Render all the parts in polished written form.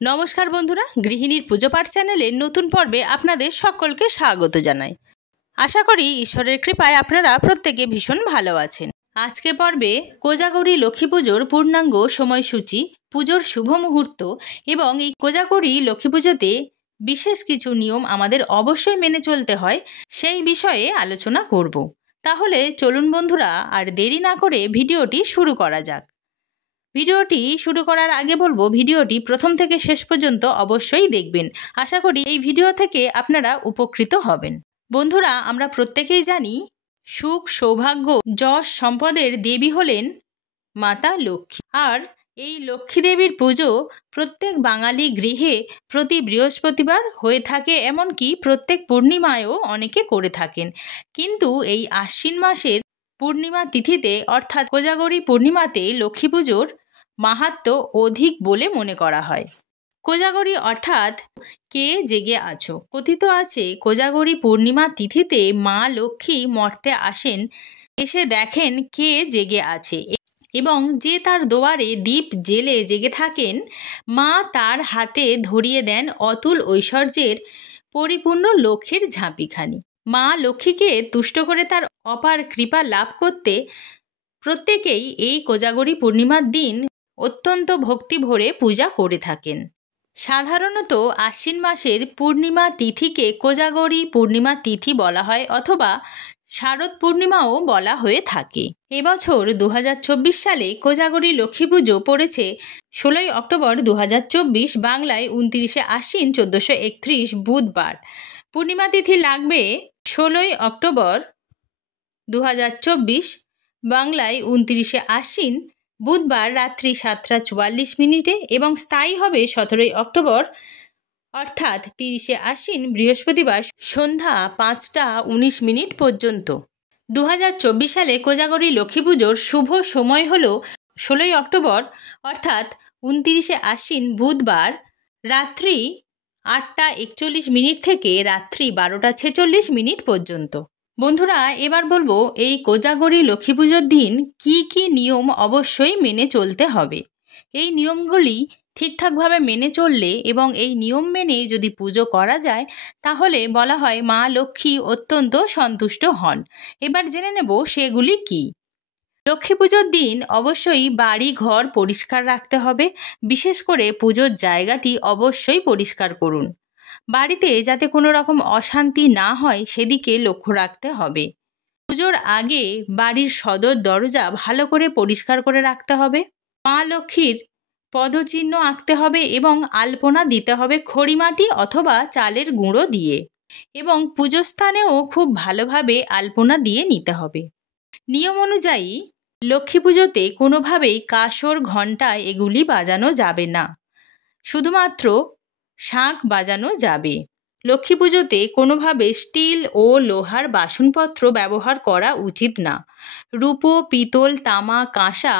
নমস্কার বন্ধুরা, গৃহিণীর পুজো পাঠ চ্যানেলের নতুন পর্বে আপনাদের সকলকে স্বাগত জানাই। আশা করি ঈশ্বরের কৃপায় আপনারা প্রত্যেকে ভীষণ ভালো আছেন। আজকে পর্বে কোজাগরী লক্ষ্মী পুজোর পূর্ণাঙ্গ সময়সূচি, পুজোর শুভ মুহূর্ত এবং এই কোজাগরী লক্ষ্মী পুজোতে বিশেষ কিছু নিয়ম আমাদের অবশ্যই মেনে চলতে হয়, সেই বিষয়ে আলোচনা করব। তাহলে চলুন বন্ধুরা, আর দেরি না করে ভিডিওটি শুরু করা যাক। ভিডিওটি শুরু করার আগে বলবো, ভিডিওটি প্রথম থেকে শেষ পর্যন্ত অবশ্যই দেখবেন। আশা করি এই ভিডিও থেকে আপনারা উপকৃত হবেন। বন্ধুরা, আমরা প্রত্যেকেই জানি সুখ, সৌভাগ্য, যশ, সম্পদের দেবী হলেন মাতা লক্ষ্মী। আর এই লক্ষ্মী দেবীর পুজো প্রত্যেক বাঙালি গৃহে প্রতি বৃহস্পতিবার হয়ে থাকে, এমনকি প্রত্যেক পূর্ণিমায়ও অনেকে করে থাকেন। কিন্তু এই আশ্বিন মাসের পূর্ণিমা তিথিতে অর্থাৎ কোজাগরী পূর্ণিমাতে লক্ষ্মী পুজোর মাহাত্ম্য অধিক বলে মনে করা হয়। কোজাগরী অর্থাৎ কে জেগে আছো। কথিত আছে কোজাগরী পূর্ণিমা তিথিতে মা লক্ষ্মী মর্তে আসেন, এসে দেখেন কে জেগে আছে এবং যে তার দুয়ারে দীপ জেলে জেগে থাকেন, মা তার হাতে ধরিয়ে দেন অতুল ঐশ্বর্যের পরিপূর্ণ লক্ষ্মীর ঝাঁপিখানি। মা লক্ষ্মীকে তুষ্ট করে তার অপার কৃপা লাভ করতে প্রত্যেকেই এই কোজাগরী পূর্ণিমার দিন অত্যন্ত ভক্তি ভরে পূজা করে থাকেন। সাধারণত আশ্বিন মাসের পূর্ণিমা তিথিকে কোজাগরী পূর্ণিমা তিথি বলা হয়, অথবা শারদ পূর্ণিমাও বলা হয়ে থাকে। এবছর 2024 সালে কোজাগরী লক্ষ্মী পুজো পড়েছে 16ই অক্টোবর 2024, বাংলায় 29শে আশ্বিন 1431 বুধবার। পূর্ণিমা তিথি লাগবে 16ই অক্টোবর 2024, বাংলায় 29শে আশ্বিন বুধবার রাত্রি 7:44 এবং স্থায়ী হবে 17ই অক্টোবর অর্থাৎ 30শে আশ্বিন বৃহস্পতিবার সন্ধ্যা 5:19 পর্যন্ত। 2024 সালে কোজাগরী লক্ষ্মী পুজোর শুভ সময় হল 16ই অক্টোবর অর্থাৎ 29শে আশ্বিন বুধবার রাত্রি 8:41 থেকে রাত্রি 12:46 পর্যন্ত। বন্ধুরা, এবার বলবো এই কোজাগরী লক্ষ্মী পুজোর দিন কি কি নিয়ম অবশ্যই মেনে চলতে হবে। এই নিয়মগুলি ঠিকঠাকভাবে মেনে চললে এবং এই নিয়ম মেনে যদি পুজো করা যায়, তাহলে বলা হয় মা লক্ষ্মী অত্যন্ত সন্তুষ্ট হন। এবার জেনে নেব সেগুলি কি। লক্ষ্মী পুজোর দিন অবশ্যই বাড়ি ঘর পরিষ্কার রাখতে হবে। বিশেষ করে পুজোর জায়গাটি অবশ্যই পরিষ্কার করুন। বাড়িতে যাতে কোনো রকম অশান্তি না হয় সেদিকে লক্ষ্য রাখতে হবে। পুজোর আগে বাড়ির সদর দরজা ভালো করে পরিষ্কার করে রাখতে হবে। মা লক্ষ্মীর পদচিহ্ন আঁকতে হবে এবং আলপনা দিতে হবে খড়িমাটি অথবা চালের গুঁড়ো দিয়ে, এবং পুজোস্থানেও খুব ভালোভাবে আলপনা দিয়ে নিতে হবে। নিয়ম অনুযায়ী লক্ষ্মী পুজোতে কোনোভাবেই কাসর, ঘণ্টা এগুলি বাজানো যাবে না, শুধুমাত্র শাঁখ বাজানো যাবে। লক্ষ্মী পুজোতে কোনোভাবে স্টিল ও লোহার বাসনপত্র ব্যবহার করা উচিত না। রূপো, পিতল, তামা, কাঁসা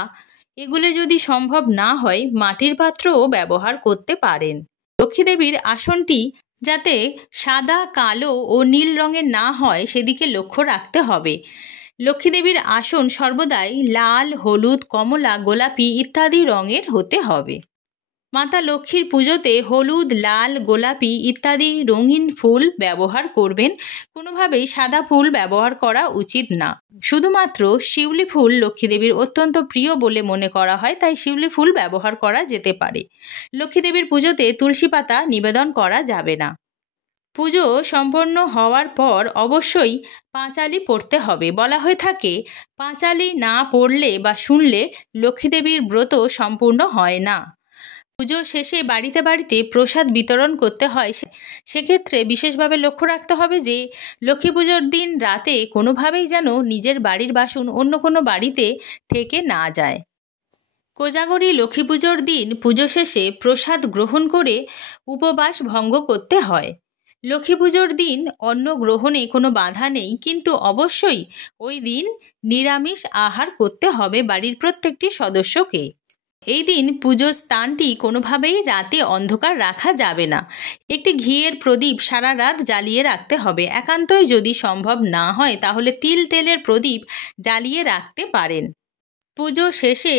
এগুলো যদি সম্ভব না হয় মাটির পাত্রও ব্যবহার করতে পারেন। লক্ষ্মী দেবীর আসনটি যাতে সাদা, কালো ও নীল রঙের না হয় সেদিকে লক্ষ্য রাখতে হবে। লক্ষ্মী দেবীর আসন সর্বদাই লাল, হলুদ, কমলা, গোলাপি ইত্যাদি রঙের হতে হবে। মাতা লক্ষ্মীর পুজোতে হলুদ, লাল, গোলাপি ইত্যাদি রঙিন ফুল ব্যবহার করবেন। কোনোভাবেই সাদা ফুল ব্যবহার করা উচিত না। শুধুমাত্র শিউলি ফুল লক্ষ্মী দেবীর অত্যন্ত প্রিয় বলে মনে করা হয়, তাই শিউলি ফুল ব্যবহার করা যেতে পারে। লক্ষ্মী দেবীর পুজোতে তুলসী পাতা নিবেদন করা যাবে না। পুজো সম্পন্ন হওয়ার পর অবশ্যই পাঁচালি পড়তে হবে। বলা হয়ে থাকে পাঁচালি না পড়লে বা শুনলে লক্ষ্মী দেবীর ব্রত সম্পূর্ণ হয় না। পুজো শেষে বাড়িতে বাড়িতে প্রসাদ বিতরণ করতে হয়, সেক্ষেত্রে বিশেষভাবে লক্ষ্য রাখতে হবে যে লক্ষ্মী পুজোর দিন রাতে কোনোভাবেই যেন নিজের বাড়ির বাসন অন্য কোনো বাড়িতে থেকে না যায়। কোজাগরী লক্ষ্মী পুজোর দিন পুজো শেষে প্রসাদ গ্রহণ করে উপবাস ভঙ্গ করতে হয়। লক্ষ্মী পুজোর দিন অন্ন গ্রহণে কোনো বাধা নেই, কিন্তু অবশ্যই ওই দিন নিরামিষ আহার করতে হবে বাড়ির প্রত্যেকটি সদস্যকে। এই দিন পুজোর স্থানটি কোনোভাবেই রাতে অন্ধকার রাখা যাবে না। একটি ঘিয়ের প্রদীপ সারা রাত জ্বালিয়ে রাখতে হবে। একান্তই যদি সম্ভব না হয় তাহলে তিল তেলের প্রদীপ জ্বালিয়ে রাখতে পারেন। পুজো শেষে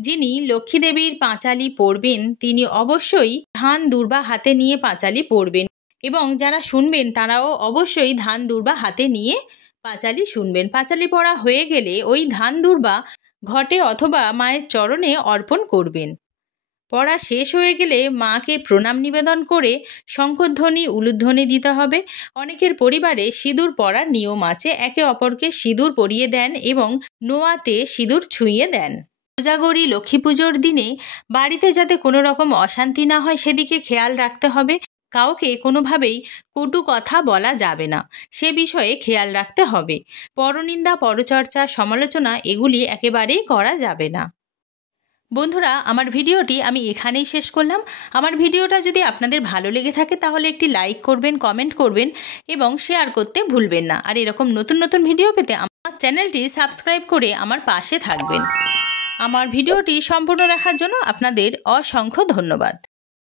যিনি লক্ষ্মী দেবীর পাঁচালি পড়বেন তিনি অবশ্যই ধান দুর্বা হাতে নিয়ে পাঁচালি পড়বেন এবং যারা শুনবেন তারাও অবশ্যই ধান দুর্বা হাতে নিয়ে পাঁচালি শুনবেন। পাঁচালি পড়া হয়ে গেলে ওই ধান দুর্বা ঘটে অথবা মায়ের চরণে অর্পণ করবেন। পড়া শেষ হয়ে গেলে মাকে প্রণাম নিবেদন করে শঙ্খধ্বনি উলুধ্বনি দিতে হবে। অনেকের পরিবারে সিঁদুর পরার নিয়ম আছে, একে অপরকে সিঁদুর পরিয়ে দেন এবং নোয়াতে সিঁদুর ছুঁয়ে দেন। কোজাগরী লক্ষ্মী পুজোর দিনে বাড়িতে যাতে কোনো রকম অশান্তি না হয় সেদিকে খেয়াল রাখতে হবে। কাউকে কোনোভাবেই কটু কথা বলা যাবে না, সে বিষয়ে খেয়াল রাখতে হবে। পরনিন্দা, পরচর্চা, সমালোচনা এগুলি একেবারেই করা যাবে না। বন্ধুরা, আমার ভিডিওটি আমি এখানেই শেষ করলাম। আমার ভিডিওটা যদি আপনাদের ভালো লেগে থাকে তাহলে একটি লাইক করবেন, কমেন্ট করবেন এবং শেয়ার করতে ভুলবেন না। আর এরকম নতুন নতুন ভিডিও পেতে আমার চ্যানেলটি সাবস্ক্রাইব করে আমার পাশে থাকবেন। আমার ভিডিওটি সম্পূর্ণ দেখার জন্য আপনাদের অসংখ্য ধন্যবাদ।